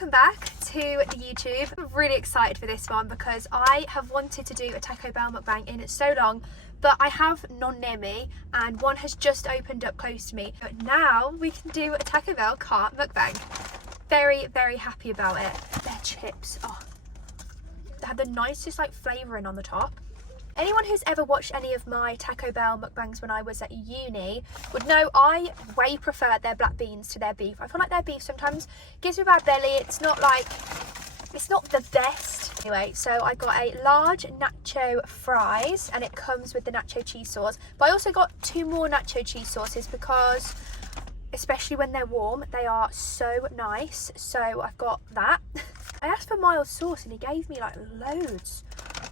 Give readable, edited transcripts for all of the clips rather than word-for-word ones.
welcome back to YouTube. I'm really excited for this one because I have wanted to do a Taco Bell mukbang in so long, but I have none near me and one has just opened up close to me. But now we can do a Taco Bell cart mukbang. Very, very happy about it. Their chips, oh, they have the nicest like flavouring on the top. Anyone who's ever watched any of my Taco Bell mukbangs when I was at uni would know I way prefer their black beans to their beef. I feel like their beef sometimes gives me a bad belly. It's not the best. Anyway, so I got a large nacho fries and it comes with the nacho cheese sauce. But I also got 2 more nacho cheese sauces because, especially when they're warm, they are so nice. So I've got that. I asked for mild sauce and he gave me like loads.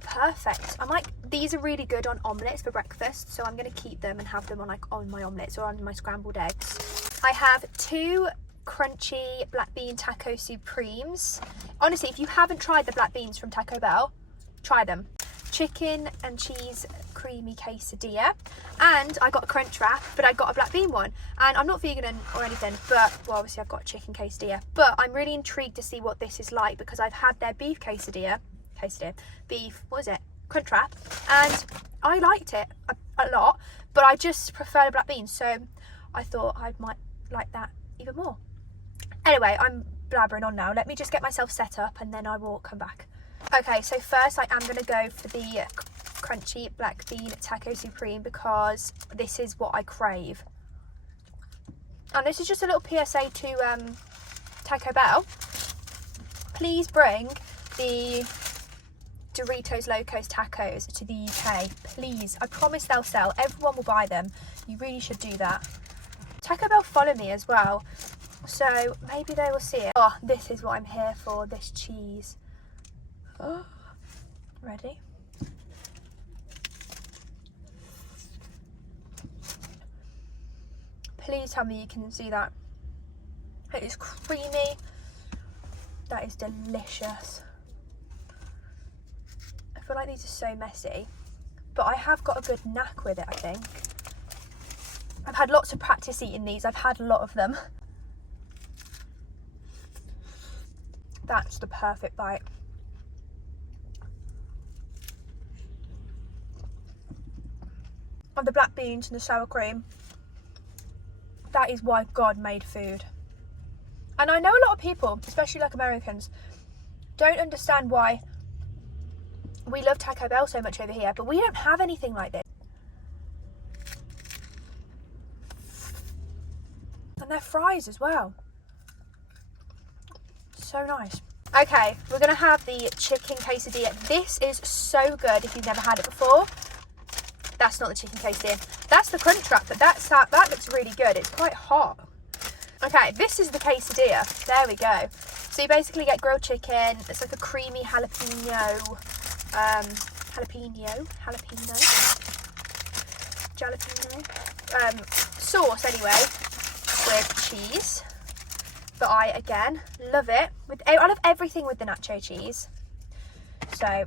Perfect. I'm like, these are really good on omelettes for breakfast, so I'm going to keep them and have them on my omelettes or on my scrambled eggs. I have 2 crunchy black bean taco supremes. Honestly, if you haven't tried the black beans from Taco Bell, try them. Chicken and cheese creamy quesadilla, and I got a crunch wrap, but I got a black bean one. And I'm not vegan or anything, but well, obviously I've got a chicken quesadilla, but I'm really intrigued to see what this is like because I've had their beef beef, what is it, crunch wrap, and I liked it a lot, but I just prefer the black beans, so I thought I might like that even more. Anyway, I'm blabbering on now. Let me just get myself set up and then I will come back. Okay, so first I am going to go for the crunchy black bean taco supreme because this is what I crave. And this is just a little PSA to Taco Bell. Please bring the Doritos Locos tacos to the UK, please. I promise they'll sell. Everyone will buy them. You really should do that. Taco Bell follow me as well, so maybe they will see it. Oh, this is what I'm here for, this cheese. Oh, ready? Please tell me you can see that. It is creamy. That is delicious. I feel like these are so messy, but I have got a good knack with it, I think. I've had lots of practice eating these. I've had a lot of them. That's the perfect bite. Of the black beans and the sour cream. That is why God made food. And I know a lot of people, especially like Americans, don't understand why we love Taco Bell so much over here, but we don't have anything like this. And their fries as well. So nice. Okay, we're going to have the chicken quesadilla. This is so good if you've never had it before. That's not the chicken quesadilla. That's the crunch wrap, but that looks really good. It's quite hot. Okay, this is the quesadilla. There we go. So you basically get grilled chicken. It's like a creamy jalapeno sauce anyway, with cheese. But I again love it. I love everything with the nacho cheese. So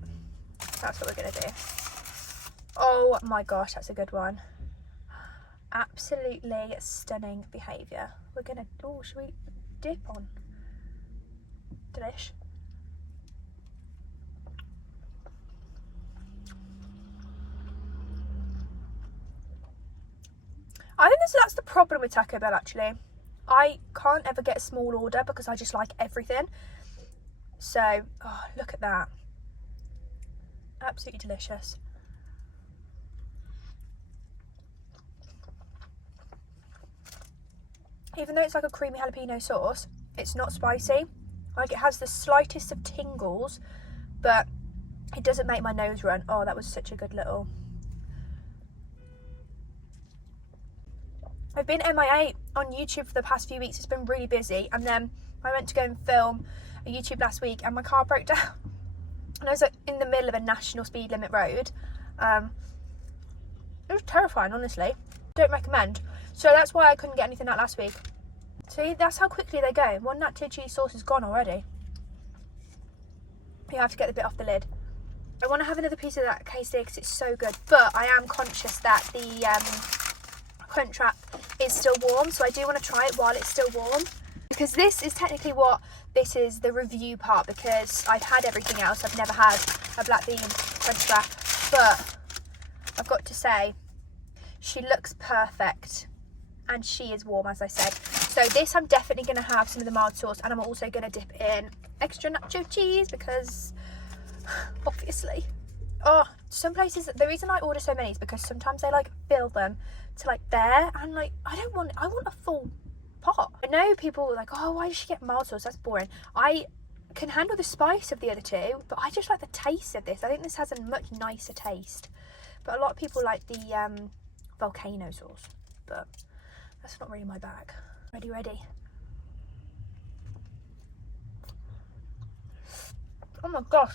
that's what we're gonna do. Oh my gosh, that's a good one. Absolutely stunning behaviour. We're gonna, oh, should we dip on? Delish. I think that's the problem with Taco Bell actually. I can't ever get a small order because I just like everything. So, oh, look at that. Absolutely delicious. Even though it's like a creamy jalapeno sauce, it's not spicy. Like, it has the slightest of tingles, but it doesn't make my nose run. Oh, that was such a good little... I've been MIA on YouTube for the past few weeks. It's been really busy, and then I went to go and film a YouTube last week and my car broke down. And I was like in the middle of a national speed limit road. It was terrifying, honestly. Don't recommend. So that's why I couldn't get anything out last week. See, that's how quickly they go. One nacho cheese sauce is gone already. You have to get the bit off the lid. I want to have another piece of that quesadilla because it's so good, but I am conscious that the crunch wrap is still warm, so I do want to try it while it's still warm. because this is technically what this is, the review part, because I've had everything else. I've never had a black bean French wrap, but I've got to say she looks perfect and she is warm, as I said. So this, I'm definitely going to have some of the mild sauce, and I'm also going to dip in extra nacho cheese because obviously, oh, some places, the reason I order so many is because sometimes they like fill them to like there, and like I want a full pot. I know people are like, oh, why does she get mild sauce? That's boring. I can handle the spice of the other two, but I just like the taste of this. I think this has a much nicer taste, but a lot of people like the volcano sauce, but that's not really my bag. Ready. Oh my gosh.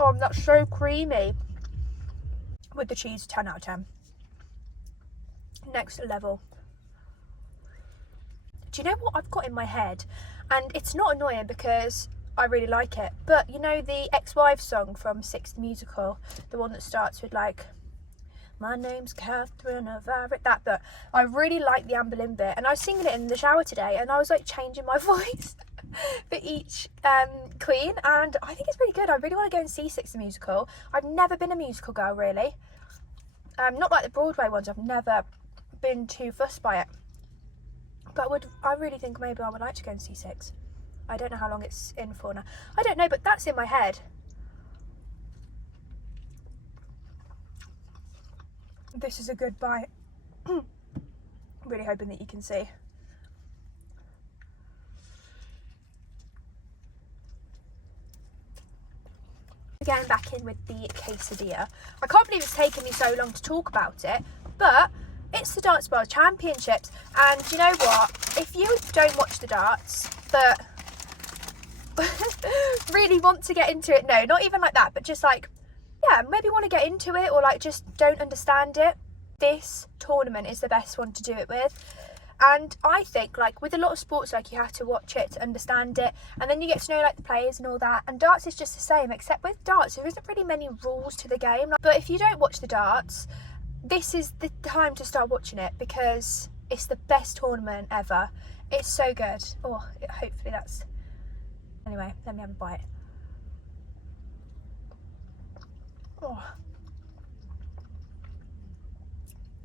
Oh, that's so creamy. With the cheese, 10 out of 10. Next level. Do you know what I've got in my head? And it's not annoying because I really like it. But you know the ex-wife song from Six the Musical? The one that starts with like, my name's Catherine of Averitt, that bit. I really like the Anne Boleyn bit, and I was singing it in the shower today, and I was like changing my voice for each queen, and I think it's really good. I really want to go and see Six the Musical. I've never been a musical girl, really. Not like the Broadway ones. I've never been too fussed by it. But I really think maybe I would like to go and see Six. I don't know how long it's in for now. I don't know, but that's in my head. This is a good bite. Really hoping that you can see. Getting back in with the quesadilla. I can't believe it's taken me so long to talk about it, but it's the Darts World Championships, and you know what? If you don't watch the darts, but really want to get into it, no, not even like that, but just like, yeah, maybe want to get into it, or like just don't understand it, this tournament is the best one to do it with. And I think like with a lot of sports, like you have to watch it to understand it, and then you get to know like the players and all that. And darts is just the same, except with darts there isn't really many rules to the game. But if you don't watch the darts, this is the time to start watching it, because it's the best tournament ever. It's so good. Oh, hopefully that's, anyway, let me have a bite. Oh,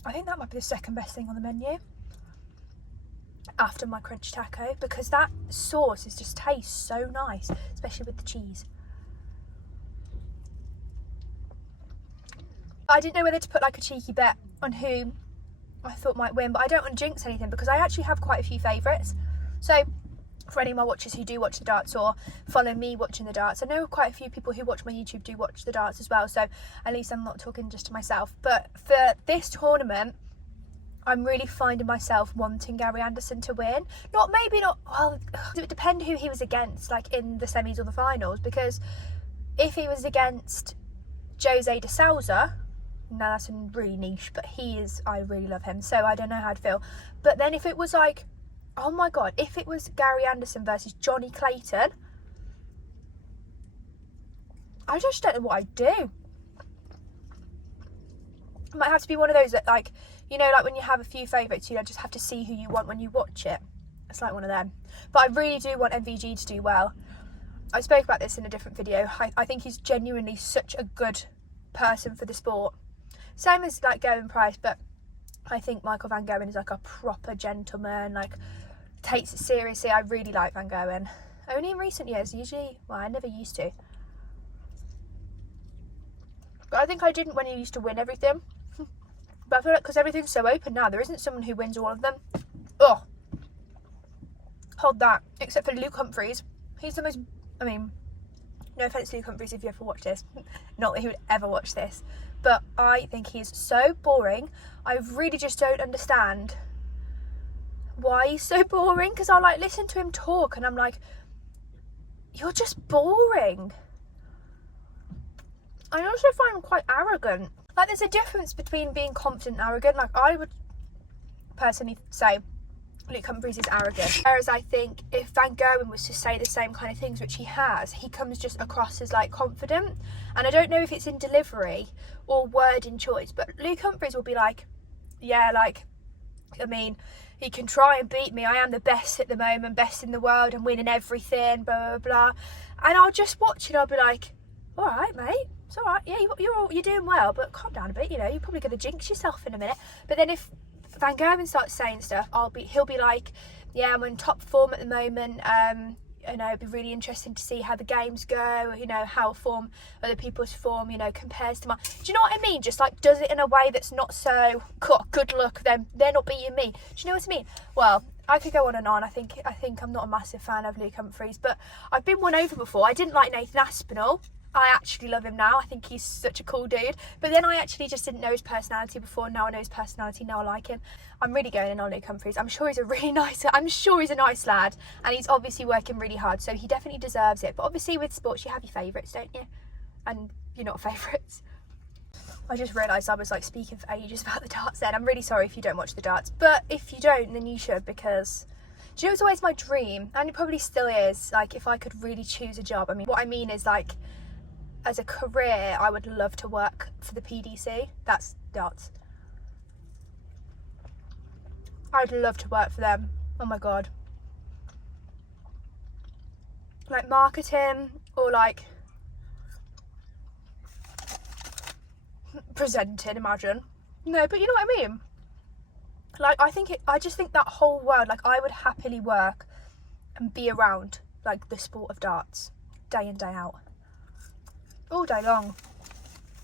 I think that might be the second best thing on the menu after my crunch taco, because that sauce is just tastes so nice, especially with the cheese. I didn't know whether to put like a cheeky bet on who I thought might win, but I don't want to jinx anything because I actually have quite a few favourites. So for any of my watchers who do watch the darts or follow me watching the darts, I know quite a few people who watch my YouTube do watch the darts as well, so at least I'm not talking just to myself. But for this tournament, I'm really finding myself wanting Gary Anderson to win. Well, it would depend who he was against, like in the semis or the finals, because if he was against Jose de Souza, now that's really niche, but I really love him, so I don't know how I'd feel. But then if it was like, oh my god, if it was Gary Anderson versus Johnny Clayton, I just don't know what I'd do. It might have to be one of those that, like, you know, like when you have a few favourites, you know, just have to see who you want when you watch it. It's like one of them. But I really do want MVG to do well. I spoke about this in a different video. I think he's genuinely such a good person for the sport. Same as like Gerwyn Price, but I think Michael Van Gerwen is like a proper gentleman, like takes it seriously. I really like Van Gerwen. Only in recent years, I never used to. But I think I didn't when he used to win everything. But I feel like because everything's so open now, there isn't someone who wins all of them. Oh, hold that. Except for Luke Humphries. He's the most, I mean, no offence to Luke Humphries if you ever watch this. Not that he would ever watch this. But I think he's so boring. I really just don't understand why he's so boring. Because I like listen to him talk and I'm like, you're just boring. I also find him quite arrogant. Like, there's a difference between being confident and arrogant. Like, I would personally say Luke Humphries is arrogant. Whereas I think if Van Gerwen was to say the same kind of things, which he has, he comes just across as, like, confident. And I don't know if it's in delivery or word in choice, but Luke Humphries will be like, yeah, like, I mean, he can try and beat me. I am the best at the moment, best in the world. I'm winning everything, blah, blah, blah. And I'll just watch it. I'll be like, all right, mate. It's all right. Yeah, you're doing well, but calm down a bit. You know, you're probably going to jinx yourself in a minute. But then if Van Gerwen starts saying stuff, he'll be like, yeah, I'm in top form at the moment. You know, it'd be really interesting to see how the games go, you know, how other people's form, you know, compares to mine. Do you know what I mean? Just like does it in a way that's not so, good luck, they're not beating me. Do you know what I mean? Well, I could go on and on. I think I'm not a massive fan of Luke Humphries, but I've been won over before. I didn't like Nathan Aspinall. I actually love him now. I think he's such a cool dude. But then I actually just didn't know his personality before. Now I know his personality. Now I like him. I'm really going in on Luke Humphries. I'm sure he's a nice lad. And he's obviously working really hard. So he definitely deserves it. But obviously with sports, you have your favourites, don't you? And you're not favourites. I just realised I was like speaking for ages about the darts then. I'm really sorry if you don't watch the darts. But if you don't, then you should, because... do you know, it's always my dream, and it probably still is, like, if I could really choose a job. I mean, what I mean is, like, as a career, I would love to work for the PDC. That's darts. I'd love to work for them. Oh my god. Like marketing, or like presenting, imagine. No, but you know what I mean? Like, I just think that whole world, like, I would happily work and be around, like, the sport of darts, day in, day out. All day long.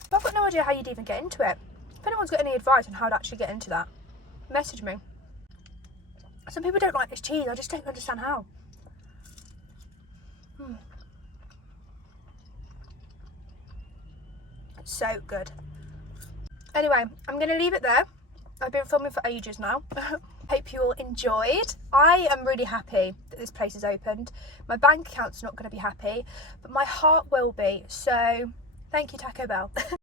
But I've got no idea how you'd even get into it. If anyone's got any advice on how to actually get into that, message me. Some people don't like this cheese. I just don't understand how. It's so good. Anyway, I'm going to leave it there. I've been filming for ages now. Hope you all enjoyed. I am really happy that this place is opened. My bank account's not going to be happy, but my heart will be. So thank you, Taco Bell.